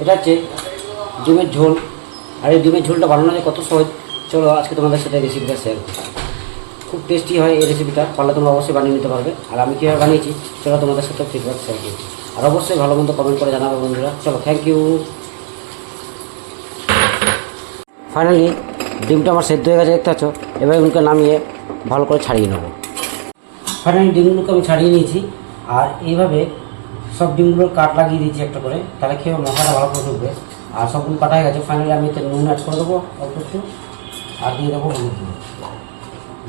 এটা হচ্ছে ডিমের ঝোল। আর এই ডিমের ঝোলটা বানানো যায় কত সহজ, চলো আজকে তোমাদের সাথে রেসিপিটা শেয়ার করি। খুব টেস্টি হয় এই রেসিপিটা, পারলে তোমরা অবশ্যই বানিয়ে নিতে পারবে। আর আমি কীভাবে বানিয়েছি চলো তোমাদের সাথে ফিডব্যাক শেয়ার করছি। আর অবশ্যই ভালো মন্দ কমেন্ট করে জানাবে বন্ধুরা। চলো, থ্যাংক ইউ। ফাইনালি ডিমটা আমার সেদ্ধ হয়ে গেছে, দেখতে পাচ্ছ। এবার এগুলোকে নামিয়ে ভালো করে ছাড়িয়ে নেবো। ফাইনালি ডিমগুলোকে আমি ছাড়িয়ে নিয়েছি। আর এইভাবে সব ডিমগুলোর কাট লাগিয়ে দিয়েছি একটা করে, তাহলে খেয়ে মশলাটা ভালো করে ঢুকবে। আর সবগুলো কাটা হয়ে গেছে। ফাইনালি আমি এতে নুন অ্যাড করে দেবো অল্প একটু, আর দিয়ে দেবো হলুদ গুঁড়ো।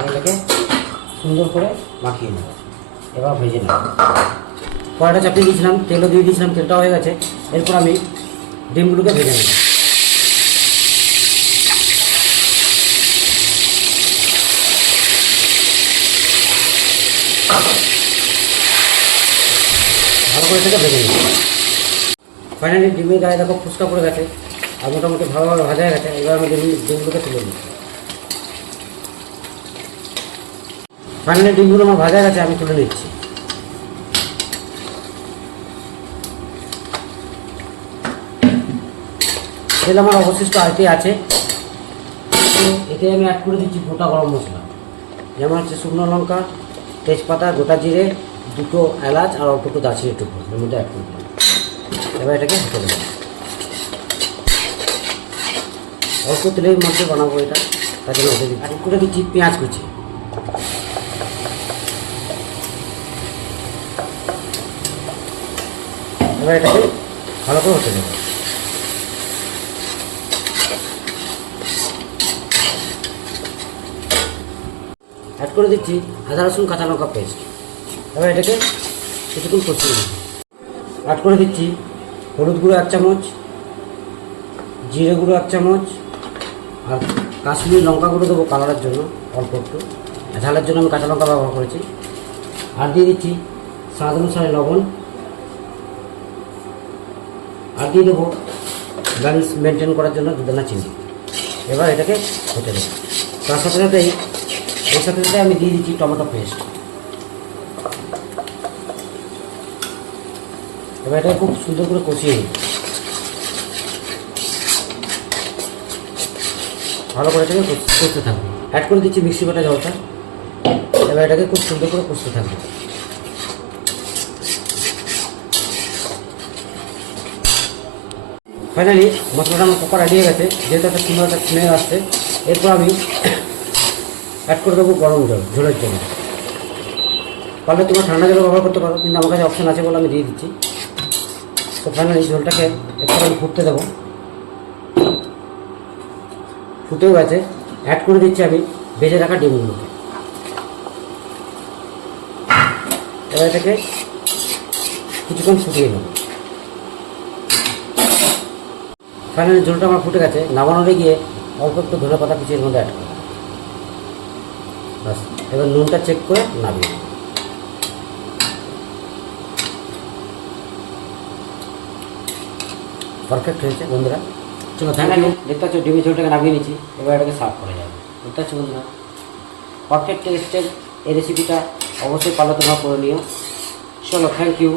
এটাকে সুন্দর করে মাখিয়ে নেব। এবার ভেজে নেব। কড়াইটা চাপিয়ে দিয়েছিলাম, তেলও দিয়ে দিয়েছিলাম, তেলটা হয়ে গেছে। এরপর আমি ডিমগুলোকে ভেজে নেব। ভালো করে থেকে ভেজে নেব। ফাইনালি ডিমের গায়ে দেখো ফুচকা পড়ে গেছে, আর মোটামুটি ভালোভাবে ভাজা হয়ে গেছে। এবার আমি ডিমগুলোকে তুলে নিই। ফাইনালি ডিমগুলো আমার ভাজা গেছে, আমি তুলে নিচ্ছি। তেল আমার অবশিষ্ট আইতে আছে, তো এতে আমি অ্যাড করে দিচ্ছি গোটা গরম মশলা, যেমন হচ্ছে শুকনো লঙ্কা, তেজপাতা, গোটা জিরে, দুটো এলাচ আর অল্প একটু দারচিনির টুকরো এর মধ্যে অ্যাড করে দিলাম। এবার এটাকে হেঁটে দেবো। অল্প তেলের মধ্যে বানাবো এটা, তার জন্য ওটা অ্যাড করে দিচ্ছি পেঁয়াজ কুচি। এবার এটাকে ভালো করে হতে দেবো। অ্যাড করে দিচ্ছি আদা রসুন কাঁচা লঙ্কা পেস্ট। এবার এটাকে কিছুক্ষণ কষিয়ে দিচ্ছি। অ্যাড করে দিচ্ছি হলুদ গুঁড়ো 1 চামচ, জিরে গুঁড়ো 1 চামচ, আর কাশ্মীরি লঙ্কা গুঁড়ো দেবো কালারের জন্য অল্প একটু, ঝালের জন্য আমি কাঁচা লঙ্কা ব্যবহার করেছি। আর দিয়ে দিচ্ছি স্বাদ অনুসারে লবণ, আর দিয়ে দেবো ব্যালেন্স মেনটেন করার জন্য 2 দানা চিনি। এবার এটাকে হতে দেবো। তার সাথে সাথেই এর সাথে সাথে আমি দিয়ে দিচ্ছি টমেটো পেস্ট। এবার এটাকে খুব সুন্দর করে কষিয়ে নিই। ভালো করে এটাকে কষতে থাকবে। অ্যাড করে দিচ্ছি মিক্সি বাটা জলটা। এবার এটাকে খুব সুন্দর করে কষতে থাকবে। ফাইনালি মশলাটা আমার পোকা রেডি হয়ে গেছে, যেহেতু একটা সুন্দর একটা স্মেল আসছে। এরপর আমি অ্যাড করে দেবো গরম জল, ঝোলের জন্য। পারলে তোমরা ঠান্ডা জল ব্যবহার করতে পারো, কিন্তু আমার কাছে অপশান আছে বলে আমি দিয়ে দিচ্ছি। তো ফাইনালি ঝোলটাকে একটু আমি ফুটতে দেবো। ফুটেও গেছে। অ্যাড করে দিচ্ছি আমি ভেজে রাখা ডিমগুলোকে। এবার এটাকে কিছুক্ষণ ফুটিয়ে নেব। ফাইনালি ঝোলটা আমার ফুটে গেছে। নামানোর গিয়ে অল্প একটু ধনে পাতা কুচির মধ্যে অ্যাড করব। বাস, এবার নুনটা চেক করে নামিয়ে নেব। পারফেক্ট হয়েছে বন্ধুরা। চলো, থ্যাংক ইউ। দেখতে পাচ্ছ ডিমের ঝোলটাকে নামিয়ে নিচ্ছি। এবার এটাকে সার্ভ করা যাবে। দেখতে পাচ্ছ বন্ধুরা, পারফেক্ট টেস্টের এই রেসিপিটা অবশ্যই পারলে তোমরা করে নিও। চলো, থ্যাংক ইউ।